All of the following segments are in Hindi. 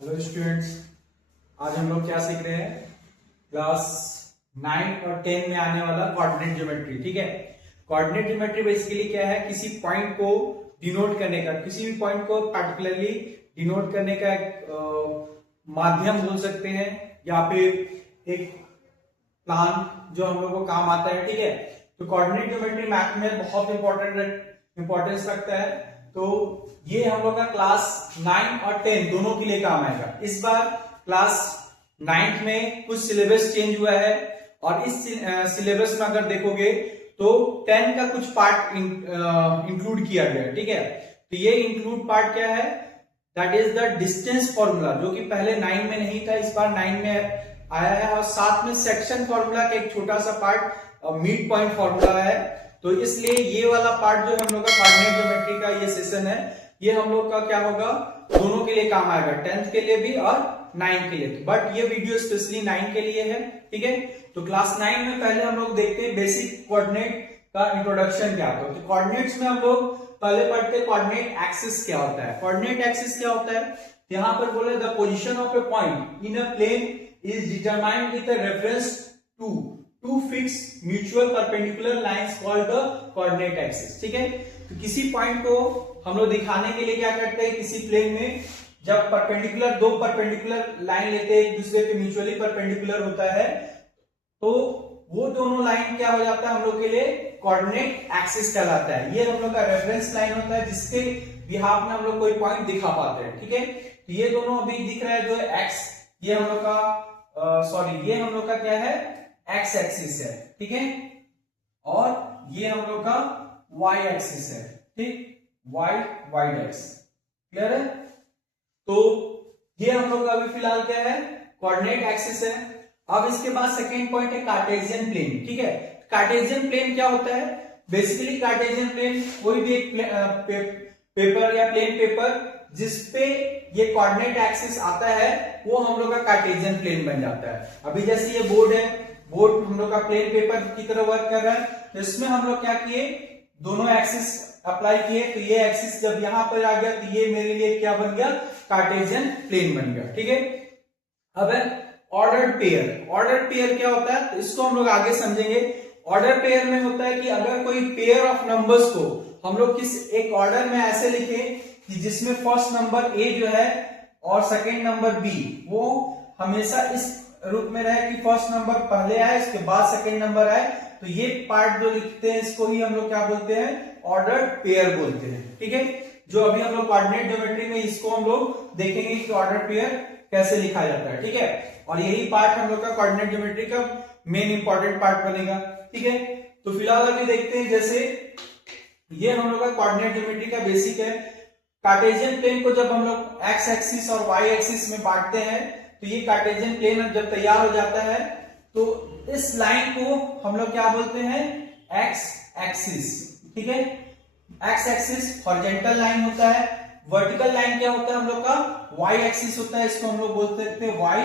हेलो स्टूडेंट्स, आज हम लोग क्या सीख रहे हैं? क्लास 9 और 10 में आने वाला कोऑर्डिनेट ज्योमेट्री। ठीक है, कोऑर्डिनेट ज्योमेट्री बेसिकली क्या है? किसी पॉइंट को डिनोट करने का, किसी भी पॉइंट को पर्टिकुलरली डिनोट करने का एक माध्यम बोल सकते हैं, या फिर एक प्लान जो हम लोग को काम आता है। ठीक है, तो कोऑर्डिनेट ज्योमेट्री मैथ में बहुत इंपॉर्टेंस रखता है। तो ये हम लोग का क्लास 9 और 10 दोनों के लिए काम आएगा। इस बार क्लास 9 में कुछ सिलेबस चेंज हुआ है, और इस सिलेबस में अगर देखोगे तो 10 का कुछ पार्ट इंक्लूड किया गया है। ठीक है, तो ये इंक्लूड पार्ट क्या है? That is the distance formula, जो कि पहले 9 में नहीं था, इस बार 9 में आया है। और साथ में सेक्शन फॉर्मूला का एक छोटा सा पार्ट मिड पॉइंट फॉर्मूला है। तो इसलिए ये वाला पार्ट जो हम लोग का कोऑर्डिनेट ज्योमेट्री का ये सेशन है, ये हम लोग का क्या होगा, दोनों के लिए काम आएगा, 10th के लिए भी और 9 के लिए। बट ये वीडियो स्पेशली 9 के लिए है। ठीक है, तो क्लास 9 में पहले हम लोग देखते हैं बेसिक कोऑर्डिनेट का इंट्रोडक्शन क्या होता है। तो कोऑर्डिनेट्स में हम लोग पहले पढ़ते हैं कोऑर्डिनेट एक्सिस क्या होता है। कोऑर्डिनेट एक्सिस क्या होता है? यहां पर बोले the position of a point in a plane is determined with reference to two fixed mutual perpendicular lines called the coordinate axis. ठीक है, तो किसी पॉइंट को हम लोग दिखाने के लिए क्या करते हैं, किसी प्लेन में जब दो परपेंडिकुलर लाइन लेते हैं, एक दूसरे के म्यूचुअली परपेंडिकुलर होता है, तो वो दोनों लाइन क्या हो जाता है हम लोग के लिए? कोऑर्डिनेट एक्सिस कहलाता है। ये हम लोग का रेफरेंस लाइन होता है, जिसके बिहाफ में हम लोग कोई पॉइंट दिखा पाते हैं। ठीक है, तो ये दोनों अभी दिख रहा है जो एक्स, ये हम लोग का ये हम लोग का क्या है? एक्स एक्सिस है। ठीक है, और ये हम लोग का वाई एक्सिस है। ठीक, वाई एक्स क्लियर है? तो ये हम लोग का अभी फिलहाल क्या है? कोऑर्डिनेट एक्सिस है। अब इसके बाद सेकेंड पॉइंट है कार्टेशियन प्लेन। ठीक है, कार्टेशियन प्लेन क्या होता है? बेसिकली कार्टेशियन प्लेन कोई भी एक पेपर या प्लेन पेपर जिसपे ये कोऑर्डिनेट एक्सिस आता है, वो हम लोग का कार्टेशियन प्लेन बन जाता है। अभी जैसे ये बोर्ड है, बोर्ड हम लोग का प्लेन पेपर की तरह वर्क कर रहा है, तो इसमें हम लोग क्या किए, दोनों एक्सिस अप्लाई किए। तो ये एक्सिस जब यहां पर आ गया, तो ये मेरे लिए क्या बन गया? कार्टेशियन प्लेन बन गया। ठीक है, अब है ऑर्डर्ड पेयर। ऑर्डर्ड पेयर क्या होता है, तो इसको हम लोग आगे समझेंगे। ऑर्डर पेयर में होता है कि अगर कोई पेयर ऑफ नंबर्स को हम लोग किस एक ऑर्डर में ऐसे लिखे कि जिसमें फर्स्ट नंबर ए जो है और सेकंड नंबर बी, वो हमेशा इस रूप में रहे कि फर्स्ट नंबर पहले आए, इसके बाद सेकंड नंबर आए, तो ये पार्ट जो लिखते हैं इसको ही हम लोग क्या बोलते हैं? ऑर्डर्ड पेयर बोलते हैं। ठीक है, जो अभी हम लोग कोऑर्डिनेट ज्योमेट्री में इसको हम लोग देखेंगे कि ऑर्डर्ड पेयर कैसे लिखा जाता है। ठीक है, और यही पार्ट हम लोग का कोऑर्डिनेट ज्योमेट्री का मेन इंपॉर्टेंट पार्ट बनेगा। ठीक है, तो फिलहाल अभी देखते हैं, जैसे ये हम लोग का कोऑर्डिनेट ज्योमेट्री का बेसिक है। कार्टेशियन प्लेन को जब हम लोग एक्स एक्सिस और वाई एक्सिस में बांटते हैं, तो ये कार्टेशियन प्लेन जब तैयार हो जाता है, तो इस लाइन को हम लोग क्या बोलते हैं? X axis. ठीक है, एक्स एक्सिस हॉरिजॉन्टल लाइन होता है, वर्टिकल लाइन क्या होता है हम लोग का? वाई एक्सिस होता है, इसको हम लोग बोल सकते हैं वाई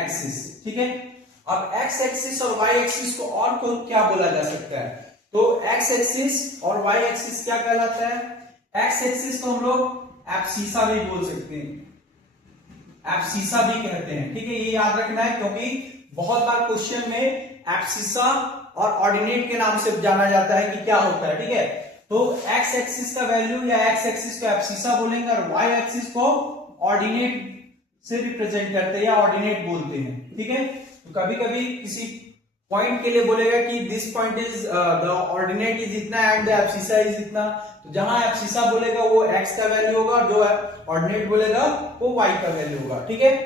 एक्सिस। ठीक है, अब एक्स एक्सिस और वाई एक्सिस को और को क्या बोला जा सकता है? तो एक्स एक्सिस और वाई एक्सिस क्या कहलाता है? एक्स एक्सिस को हम लोग एब्सिसा भी बोल सकते हैं, एब्सिसा भी कहते हैं। ठीक है, ये याद रखना है, क्योंकि बहुत बार क्वेश्चन में एब्सिसा और ऑर्डिनेट के नाम से जाना जाता है कि क्या होता है। ठीक है, तो एक्स एक्सिस का वैल्यू या एक्स एक्सिस को एब्सिसा बोलेंगे, और वाई एक्सिस को ऑर्डिनेट से रिप्रेजेंट करते हैं या ऑर्डिनेट बोलते हैं। ठीक है, तो कभी कभी किसी पॉइंट के लिए बोलेगा कि this point is the ordinate is इतना एंड द एब्सिसा इज इतना, तो जहां एब्सिसा बोलेगा वो एक्स का वैल्यू होगा, और जो ऑर्डिनेट बोलेगा वो वाई का वैल्यू होगा। ठीक है,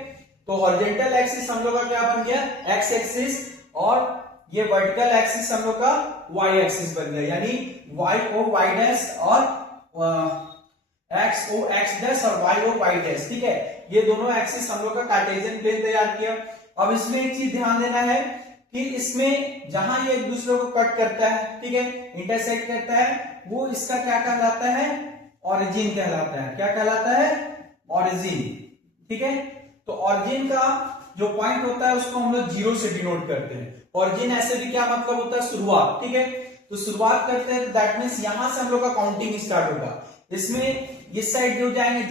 तो हॉरिजॉन्टल एक्सिस हम लोग का क्या बन गया? एक्स एक्सिस, और ये वर्टिकल एक्सिस हम लोग का वाई एक्सिस बन गया, यानी वाई ओ वाई डैश और एक्स ओ एक्स डैश और वाई ओ वाई डैश। ठीक है, ये दोनों एक्सिस हम लोग का कार्टेशियन प्लेन तैयार किया। अब इसमें एक चीज ध्यान देना है कि इसमें जहां ये एक दूसरे को कट करता है, ठीक है, इंटरसेक्ट करता है, वो इसका क्या कहलाता है? ऑरिजिन कहलाता है। क्या कहलाता है? ऑरिजिन। ठीक है, तो ऑरिजिन का जो पॉइंट होता है उसको हम लोग जीरो से डिनोट करते हैं। ऑरिजिन ऐसे भी क्या मतलब होता है? शुरुआत। ठीक है, तो शुरुआत करते हैं, दैट मींस यहां से हम लोग का काउंटिंग स्टार्ट होगा। इसमें इस साइड जो जाएंगे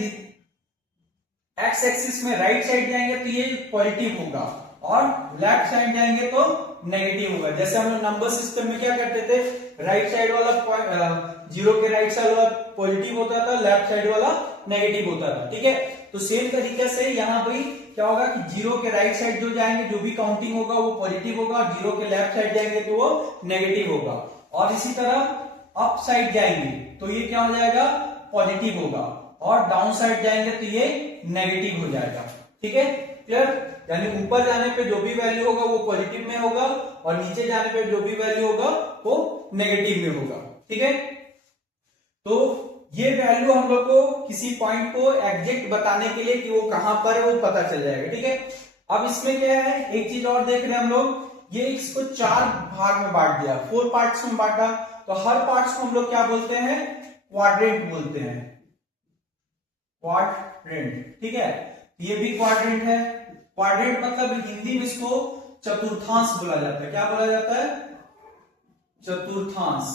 एक्स एक्सिस में राइट साइड जाएंगे तो ये पॉजिटिव होगा और लेफ्ट साइड जाएंगे तो नेगेटिव होगा। जैसे हम लोग नंबर सिस्टम में क्या करते थे, राइट साइड वाला जीरो के राइट साइड वाला पॉजिटिव होता था, लेफ्ट साइड वाला नेगेटिव होता था, ठीक है। तो सेम तरीके से यहाँ पे क्या होगा कि जीरो के राइट साइड जो जाएंगे, जो भी काउंटिंग होगा वो पॉजिटिव होगा, और जीरो के लेफ्ट साइड जाएंगे तो वो नेगेटिव होगा। और इसी तरह अप साइड जाएंगे तो ये क्या हो जाएगा, पॉजिटिव होगा, और डाउन साइड जाएंगे तो ये नेगेटिव हो जाएगा, ठीक है, क्लियर। यानी ऊपर जाने पे जो भी वैल्यू होगा वो पॉजिटिव में होगा, और नीचे जाने पे जो भी वैल्यू होगा वो नेगेटिव में होगा, ठीक है। तो ये वैल्यू हम लोग को किसी पॉइंट को एग्जैक्ट बताने के लिए कि वो कहां पर है वो पता चल जाएगा, ठीक है। अब इसमें क्या है, एक चीज और देख रहे हैं हम लोग, ये इसको 4 भाग में बांट दिया, 4 पार्ट्स में बांटा, तो हर पार्ट्स को हम लोग क्या बोलते हैं, क्वाड्रेंट बोलते हैं, क्वाड्रेंट, ठीक है। ये भी क्वाड्रेंट है। क्वाड्रेंट मतलब हिंदी में इसको चतुर्थांश बोला जाता है। क्या बोला जाता है, चतुर्थांश,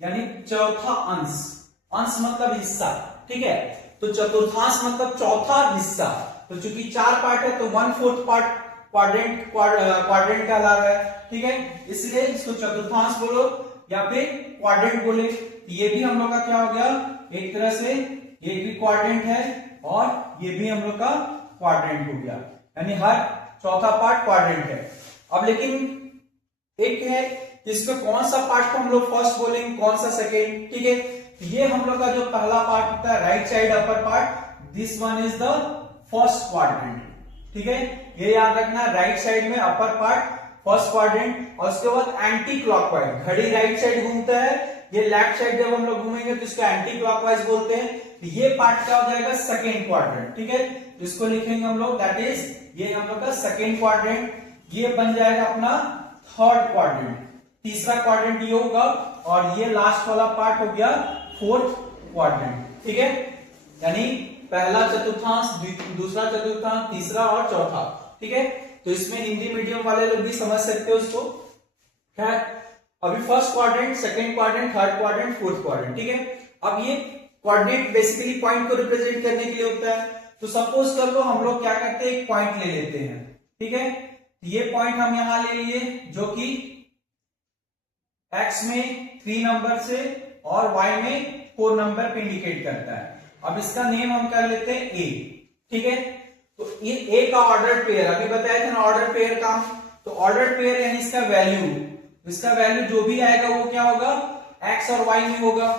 यानी चौथा अंश। अंश मतलब हिस्सा, ठीक है। तो चतुर्थांश मतलब चौथा हिस्सा। तो चूंकि 4 पार्ट है तो 1/4 पार्ट क्वाड्रेंट कहला रहा है, ठीक है। इसलिए इसको चतुर्थांश बोलो या फिर क्वाड्रेंट बोले। ये भी हम लोग का क्या हो गया, एक तरह से ये भी क्वाड्रेंट है और ये भी हम लोग का क्वाड्रेंट हो गया, यानी हर चौथा पार्ट क्वाड्रेंट है। अब लेकिन एक है इसमें कौन सा पार्ट को हम लोग फर्स्ट बोलेंगे, कौन सा सेकेंड, ठीक है। ये हम लोग का जो पहला पार्ट होता है right side upper part, this one is the first quadrant, ठीक है। ये याद रखना, राइट साइड में अपर पार्ट फर्स्ट क्वाड्रेंट, और उसके बाद एंटी क्लॉकवाइज, घड़ी राइट साइड घूमता है, ये लेफ्ट साइड जब हम लोग घूमेंगे तो इसको एंटी क्लॉकवाइज बोलते हैं। तो ये पार्ट क्या हो जाएगा, सेकेंड क्वाड्रेंट, ठीक है। इसको लिखेंगे हम लोग, दैट इज ये हम लोग का सेकेंड क्वाड्रेंट। ये बन जाएगा अपना थर्ड क्वाड्रेंट, तीसरा क्वाड्रेंट ये होगा, और ये लास्ट वाला पार्ट हो गया फोर्थ क्वाड्रेंट, ठीक है। यानी पहला चतुर्थांश, दूसरा चतुर्थांश, तीसरा और चौथा, ठीक है। तो इसमें हिंदी मीडियम वाले लोग भी समझ सकते हो इसको। खैर अभी first quadrant, second quadrant, third quadrant, fourth quadrant, ठीक है। अब ये क्वाड्रेंट बेसिकली पॉइंट को रिप्रेजेंट करने के लिए होता है। तो सपोज कर लो हम लोग क्या करते हैं, एक पॉइंट ले लेते हैं, ठीक है। ये पॉइंट हम यहां ले लिए जो कि x में 3 नंबर से और y में 4 नंबर पे इंडिकेट करता है। अब इसका नेम हम कर लेते हैं a, ठीक है। तो ये a का ऑर्डर पेयर, अभी बताया था ना ऑर्डर पेयर का, तो ऑर्डर पेयर यानी इसका वैल्यू जो भी आएगा वो क्या होगा, x और y में होगा,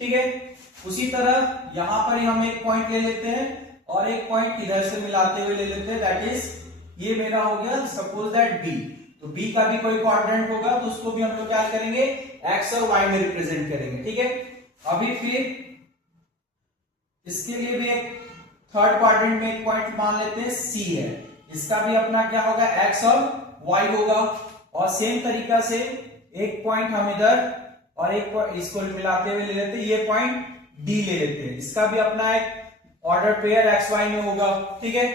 ठीक है। उसी तरह यहां पर ही हम एक पॉइंट ले लेते हैं और एक पॉइंट इधर से मिलाते हुए ले लेते हैं, दैट इज ये मेरा हो गया सपोज दैट b। तो b का भी कोई क्वाड्रेंट होगा तो उसको भी हम लोग क्या करेंगे, x और y में रिप्रेजेंट करेंगे, ठीक है। अभी फिर इसके लिए भी एक थर्ड क्वाड्रेंट में एक पॉइंट मान लेते हैं c है, इसका भी अपना क्या होगा, x और y होगा। और सेम तरीका से एक पॉइंट हम इधर और एक इसको मिलाते हुए ले लेते हैं, ये पॉइंट d ले लेते हैं, इसका भी अपना एक ऑर्डर पेयर x y में होगा, ठीक है।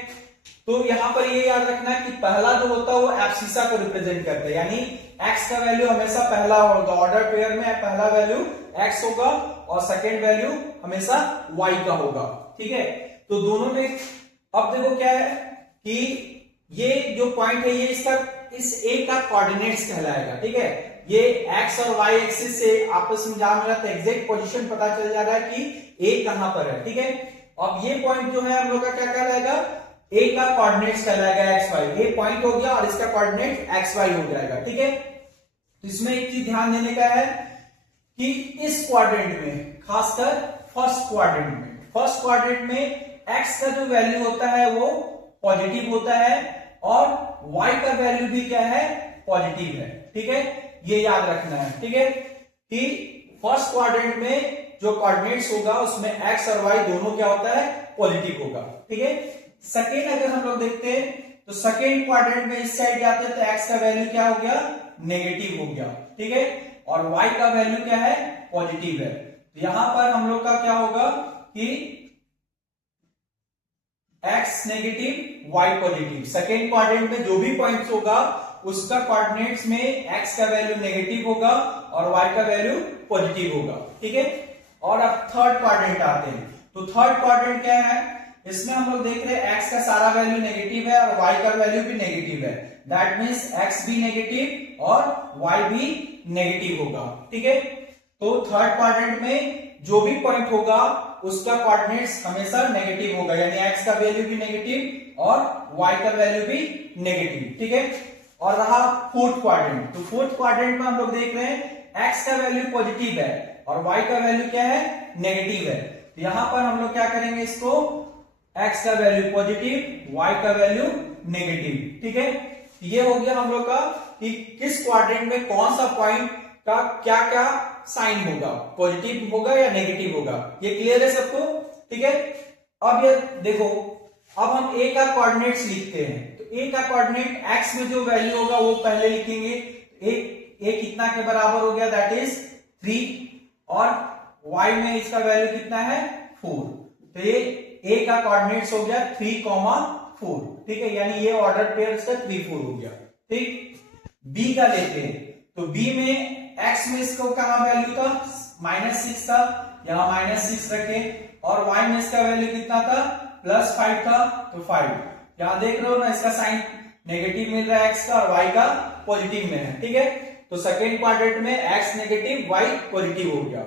तो यहां पर ये याद रखना है कि पहला जो होता है वो एब्सिसा को रिप्रेजेंट करता है, यानी x का वैल्यू हमेशा पहला होगा, ऑर्डर पेयर में पहला वैल्यू x होगा और सेकेंड वैल्यू हमेशा y का होगा, ठीक है। तो दोनों में अब देखो क्या है कि ये जो पॉइंट है ये इसका इस a का कोऑर्डिनेट्स कहलाएगा, ठीक है। ये x और y एक्सिस से आपस में जा मिला तो एग्जैक्ट पोजीशन पता चल जा रहा है कि a कहां पर है, ठीक है। अब ये पॉइंट जो है हम लोग का क्या कहलाएगा, a का कोऑर्डिनेट्स कहलाएगा एक्स वाई, ये पॉइंट हो गया और इसका कोऑर्डिनेट एक्स वाई हो जाएगा, ठीक है। तो इसमें एक चीज ध्यान देने का है कि इस क्वाड्रेंट में, खासकर फर्स्ट क्वाड्रेंट में x का जो वैल्यू होता है वो पॉजिटिव होता है और y का वैल्यू भी क्या है, पॉजिटिव है, ठीक है। ये याद रखना है, ठीक है, कि फर्स्ट क्वाड्रेंट में जो कोऑर्डिनेट्स होगा उसमें x और y दोनों क्या होता है, पॉजिटिव होगा, ठीक है। सेकेंड अगर हम लोग देखते हैं तो सेकेंड क्वाड्रेंट में इस साइड जाते हैं तो x का वैल्यू क्या हो गया, नेगेटिव हो गया, ठीक है, और y का वैल्यू क्या है, पॉजिटिव है। तो यहां पर हम लोग का क्या होगा कि x negative y positive, second quadrant में जो भी पॉइंट्स होगा उसका कोऑर्डिनेट्स में x का वैल्यू नेगेटिव होगा और y का वैल्यू पॉजिटिव होगा, ठीक है। और अब थर्ड क्वाड्रेंट आते हैं, तो थर्ड क्वाड्रेंट क्या है, इसमें हम लोग देख रहे हैं x का सारा वैल्यू नेगेटिव है और y का वैल्यू भी नेगेटिव है। दैट मीन्स x भी नेगेटिव और y भी नेगेटिव होगा। ठीक है, तो थर्ड क्वाड्रेंट में जो भी पॉइंट होगा उसका कोऑर्डिनेट्स हमेशा नेगेटिव होगा, यानी x का वैल्यू भी नेगेटिव और y का वैल्यू भी नेगेटिव। ठीक है, और रहा फोर्थ क्वाड्रेंट, तो फोर्थ क्वाड्रेंट में हम लोग देख रहे हैं x का वैल्यू पॉजिटिव है और y का वैल्यू क्या है, नेगेटिव है। तो यहां पर हम लोग क्या करेंगे, इसको x का वैल्यू पॉजिटिव, y का वैल्यू नेगेटिव। ठीक है, ये हो गया हम लोग का कि किस क्वाड्रेंट में कौन सा पॉइंट का क्या क्या साइन होगा, पॉजिटिव होगा या नेगेटिव होगा। ये क्लियर है सबको। ठीक है, अब ये देखो, अब हम a का कोऑर्डिनेट्स लिखते हैं। तो a का कोऑर्डिनेट x में जो वैल्यू होगा वो पहले लिखेंगे। a कितना के बराबर हो गया, दैट इज 3, और y में इसका वैल्यू कितना है, 4। तो ये a का कोऑर्डिनेट्स हो गया 3,4। ठीक है, यानी ये ऑर्डर पेयर इसका 3, 4 हो गया। ठीक, b का लेते हैं। तो b में x में इसको कहां वैल्यू था, -6 था, यहां -6 रखे, और y में इसका वैल्यू कितना था, +5 था, तो 5। यहां देख रहे हो ना, इसका साइन नेगेटिव मिल रहा है x का और y का पॉजिटिव में है। ठीक है, तो सेकेंड क्वाड्रेंट में x नेगेटिव y पॉजिटिव हो गया।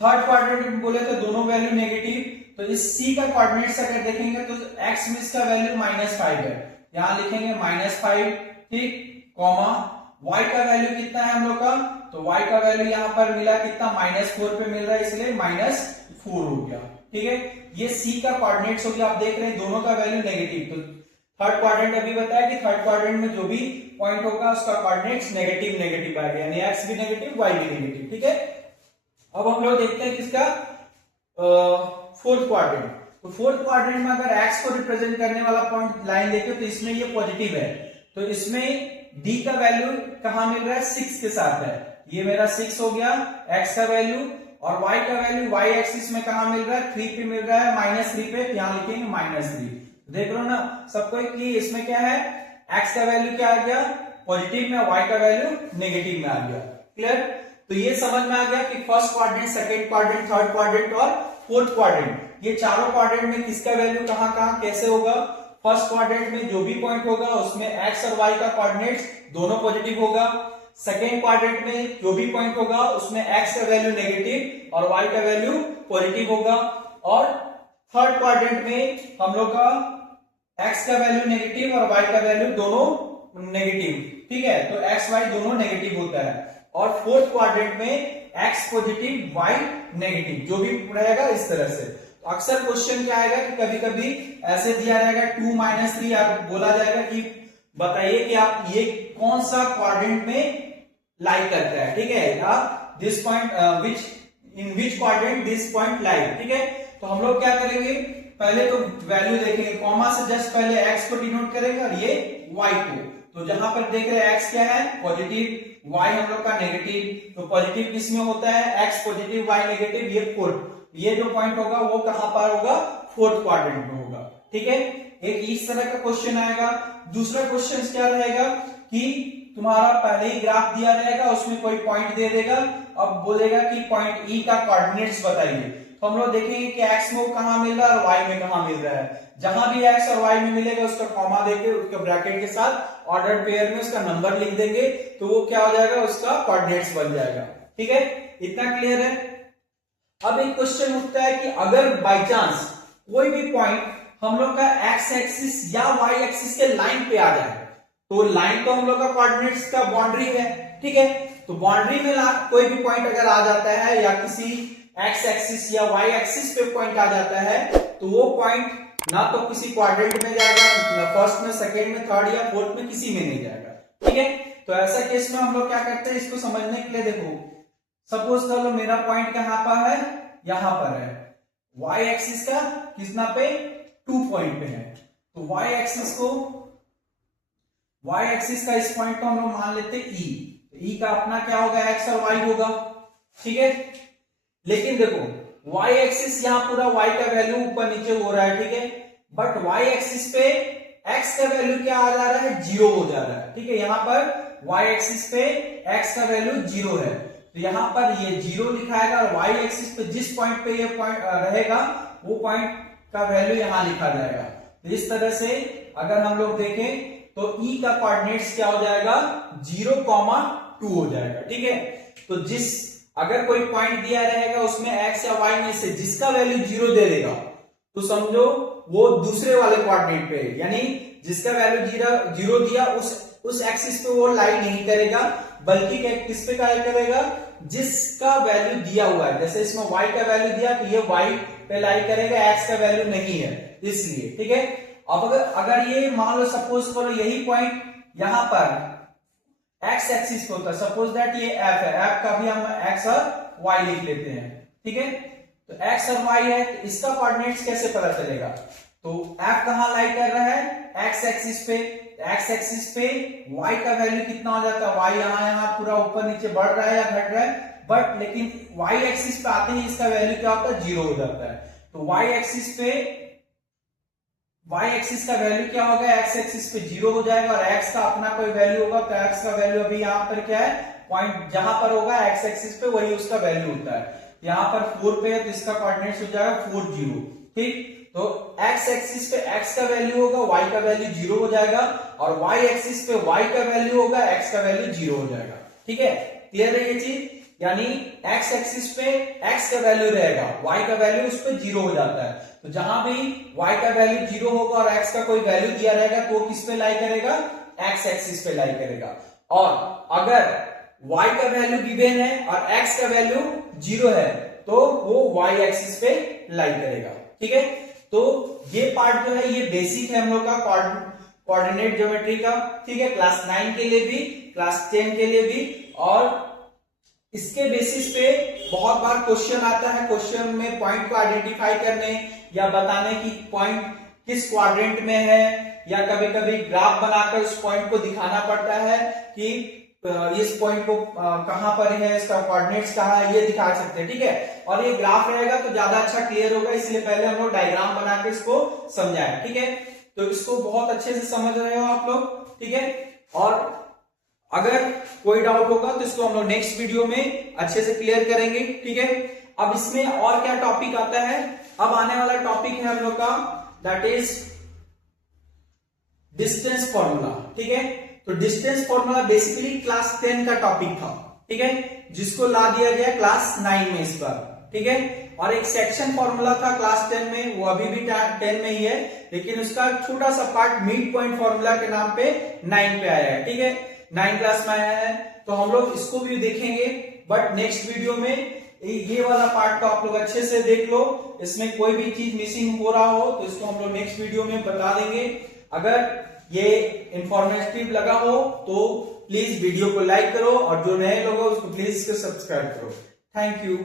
थर्ड क्वाड्रेंट में बोले तो दोनों वैल्यू नेगेटिव, तो इस c का कोऑर्डिनेट्स अगर देखेंगे तो x में इसका वैल्यू -5 है, यहां लिखेंगे -5। ठीक, कॉमा y का वैल्यू कितना है हम लोग का, तो y का वैल्यू यहां पर मिला कितना, -4 पे मिल रहा है, इसलिए -4 हो गया। ठीक है, ये c का कोऑर्डिनेट्स हो गया। आप देख रहे हैं दोनों का वैल्यू नेगेटिव। तो थर्ड क्वाड्रेंट अभी बताया कि थर्ड क्वाड्रेंट में जो भी पॉइंट होगा उसका कोऑर्डिनेट्स नेगेटिव नेगेटिव आएगा, यानी x भी नेगेटिव y भी नेगेटिव। ठीक है, अब हम लोग देखते हैं किसका, फोर्थ क्वाड्रेंट। तो फोर्थ क्वाड्रेंट में अगर x को रिप्रेजेंट करने वाला पॉइंट लाइन देखे तो इसमें ये पॉजिटिव है, तो इसमें d का वैल्यू कहां मिल रहा है, 6 के साथ है। ये मेरा 6 हो गया x का वैल्यू, और y का वैल्यू y एक्सिस में कहां मिल रहा है, 3 पे मिल रहा है, -3 पे, यहां लिखेंगे -3। देख रहे हो ना सबको कि इसमें क्या है, x का वैल्यू क्या आ गया, पॉजिटिव में, y का वैल्यू नेगेटिव में आ गया। क्लियर, तो ये समझ में आ गया कि first quadrant, second quadrant, third quadrant और फोर्थ क्वाड्रेंट, ये चारों क्वाड्रेंट में किसका वैल्यू कहां कहां कैसे होगा। फर्स्ट क्वाड्रेंट में जो भी पॉइंट होगा उसमें x और y का कोऑर्डिनेट्स दोनों पॉजिटिव होगा। सेकेंड क्वाड्रेंट में जो भी पॉइंट होगा उसमें x का वैल्यू नेगेटिव और y का वैल्यू पॉजिटिव होगा। और थर्ड क्वाड्रेंट में हम लोग का x का वैल्यू नेगेटिव और y का वैल्यू दोनों नेगेटिव। ठीक है, तो x y दोनों नेगेटिव होता है। और फोर्थ क्वाड्रेंट में x पॉजिटिव y नेगेटिव, जो भी रहेगा इस तरह से। तो अक्सर क्वेश्चन क्या आएगा कि कभी कभी ऐसे दिया रहेगा 2 - 3, आप बोला जाएगा कि बताइए कि आप ये कौन सा क्वाड्रेंट में लाई करता है। ठीक है, this point in which quadrant this point लाई। ठीक है, तो हम लोग क्या करेंगे, पहले तो वैल्यू देखेंगे, कॉमा से जस्ट पहले x को डिनोट करेंगे और ये y को। तो जहां पर देख रहे हैं x क्या है, पॉजिटिव, y हम लोग का नेगेटिव। तो पॉजिटिव किस में होता है, x पॉजिटिव y नेगेटिव, ये फोर्थ, ये जो पॉइंट होगा वो कहां पर होगा, फोर्थ क्वाड्रेंट में होगा। ठीक है, एक इस तरह का क्वेश्चन आएगा। दूसरा क्वेश्चन क्या रहेगा कि तुम्हारा पहले ही ग्राफ दिया रहेगा, उसमें कोई पॉइंट दे देगा, अब बोलेगा कि पॉइंट ई का कोऑर्डिनेट्स बताइए। तो हम लोग देखेंगे कि x में वो कहां मिल रहा है और y में कहां मिल रहा है। जहां भी x और y में मिलेगा उसका कॉमा देके उसके ब्रैकेट के साथ ऑर्डर पेयर में उसका नंबर लिख देंगे, तो वो क्या हो जाएगा, उसका कोऑर्डिनेट्स बन जाएगा। ठीक है, इतना क्लियर है। अब एक क्वेश्चन उठता है कि अगर बाय चांस कोई भी पॉइंट हम लोग का x एक्सिस या y एक्सिस के लाइन पे आ जाए, तो लाइन तो हम लोग का कोऑर्डिनेट्स का बाउंड्री है। ठीक है, तो बाउंड्री में कोई भी पॉइंट अगर आ जाता है या किसी x एक्सिस या y एक्सिस पे पॉइंट आ जाता है, तो वो पॉइंट ना तो किसी क्वाड्रेंट में जाएगा, ना फर्स्ट में, सेकेंड में, थर्ड या फोर्थ में, किसी में नहीं जाएगा। ठीक है, तो ऐसा केस में हम लोग क्या करते हैं, इसको समझने के लिए देखो, सपोज कर लो मेरा पॉइंट कहां पर है, यहां पर है, y एक्सिस का कितना पे, 2 पॉइंट पे है। तो y एक्सिस का इस पॉइंट को हम लोग मान लेते हैं e। तो e का अपना क्या होगा, x और y होगा। ठीक है, लेकिन देखो y एक्सिस यहां पूरा y का वैल्यू ऊपर नीचे हो रहा है। ठीक है, बट y एक्सिस पे x का वैल्यू क्या आ जा रहा है, 0 हो जा रहा है। ठीक है, यहां पर y एक्सिस पे x का वैल्यू 0 है, तो यहां पर ये 0 लिखाएगा और y एक्सिस पे जिस पॉइंट पे ये पॉइंट रहेगा वो पॉइंट का वैल्यू यहां लिखा जाएगा। तो इस तरह से अगर हम लोग देखें तो ई का कोऑर्डिनेट्स क्या हो जाएगा 0,2 हो जाएगा। ठीक है, तो अगर कोई पॉइंट दिया रहेगा उसमें एक्स या वाई में से जिसका वैल्यू 0 दे देगा तो समझो वो दूसरे वाले कोऑर्डिनेट पे, यानी जिसका वैल्यू 0 दिया उस एक्सिस पे वो लाई नहीं करेगा, बल्कि किस पे लाई करेगा, जिसका वैल्यू दिया हुआ है। जैसे इसमें y का वैल्यू दिया तो ये y पे लाई करेगा, x का वैल्यू नहीं है इसलिए। ठीक है, अब अगर ये मान लो सपोज करो यही पॉइंट यहां पर x एक्सिस पे होता है, सपोज दैट ये f है, f का भी हम x और y लिख लेते हैं। ठीक है, तो x और y है, तो इसका कोऑर्डिनेट्स कैसे पता चलेगा, तो f कहां लाई कर रहा है x एक्सिस पे, x एक्सिस पे y का वैल्यू कितना हो जाता है, y यहां पूरा ऊपर नीचे बढ़ रहा है या घट रहा है, बट लेकिन y एक्सिस पे आते ही इसका वैल्यू क्या होता है 0 हो जाता है। तो y एक्सिस का वैल्यू क्या होगा, x एक्सिस पे 0 हो जाएगा और x का अपना कोई वैल्यू होगा, तो x का वैल्यू अभी यहाँ पर क्या है, पॉइंट जहां पर होगा x एक्सिस पे वही उसका वैल्यू होता है। यहाँ पर 4 पे है तो इसका कोऑर्डिनेट्स हो जाएगा 4 0। ठीक, तो x एक्सिस पे x का वैल्यू होगा, y का वैल्यू 0 हो जाएगा, और y एक्सिस पे y का वैल्यू होगा, x का वैल्यू 0 हो जाएगा। ठीक है, क्लियर है ये चीज, यानी x एक्सिस पे x का वैल्यू रहेगा, y का वैल्यू उस पे 0 हो जाता है। तो जहां भी y का वैल्यू 0 होगा और x का कोई वैल्यू दिया रहेगा तो किस पे लाई करेगा, x एक्सिस पे लाई करेगा। और अगर y का वैल्यू गिवन है और x का वैल्यू 0 है तो वो y एक्सिस पे लाई करेगा। ठीक है, तो ये पार्ट जो है ये बेसिक है हम लोग का कोऑर्डिनेट ज्योमेट्री का। ठीक है, क्लास 9 के लिए भी, क्लास 10 के लिए भी, और इसके बेसिस पे बहुत बार क्वेश्चन आता है, क्वेश्चन में पॉइंट को आइडेंटिफाई करने या बताने की पॉइंट किस क्वाड्रेंट में है, या कभी कभी ग्राफ बनाकर उस पॉइंट को दिखाना पड़ता है कि इस पॉइंट को कहां पर है, इसका कोऑर्डिनेट्स कहां है, ये दिखा सकते हैं। ठीक है, और ये ग्राफ रहेगा तो ज्यादा अच्छा क्लियर होगा, इसलिए पहले हम लोग डायग्राम बना के इसको समझाएं। ठीक है, तो इसको बहुत अच्छे से समझ रहे हो आप लोग। ठीक है, और अगर कोई डाउट होगा तो इसको हम लोग नेक्स्ट वीडियो में अच्छे से क्लियर करेंगे। ठीक है, अब इसमें और क्या टॉपिक आता है, अब आने वाला टॉपिक है हम लोग का दैट इज डिस्टेंस फॉर्मूला। ठीक है, तो डिस्टेंस फॉर्मूला बेसिकली क्लास 10 का टॉपिक था। ठीक है, जिसको ला दिया गया क्लास 9 में इस बार। ठीक है, और एक सेक्शन फॉर्मूला था क्लास 10 में, वो अभी भी 10 में ही है, लेकिन उसका छोटा सा पार्ट मिड पॉइंट फॉर्मूला के नाम पे 9 पे आया है। ठीक है, 9 क्लास में आया है, तो हम लोग इसको भी देखेंगे, बट नेक्स्ट वीडियो में ये वाला पार्ट को आप लोग अच्छे से देख लो, इसमें कोई भी चीज मिसिंग हो रहा हो तो इसको हम लोग नेक्स्ट वीडियो में बता देंगे। अगर ये इंफॉर्मेटिव लगा हो तो प्लीज वीडियो को लाइक करो, और जो नए लोग हो उसको प्लीज सब्सक्राइब करो। Thank you.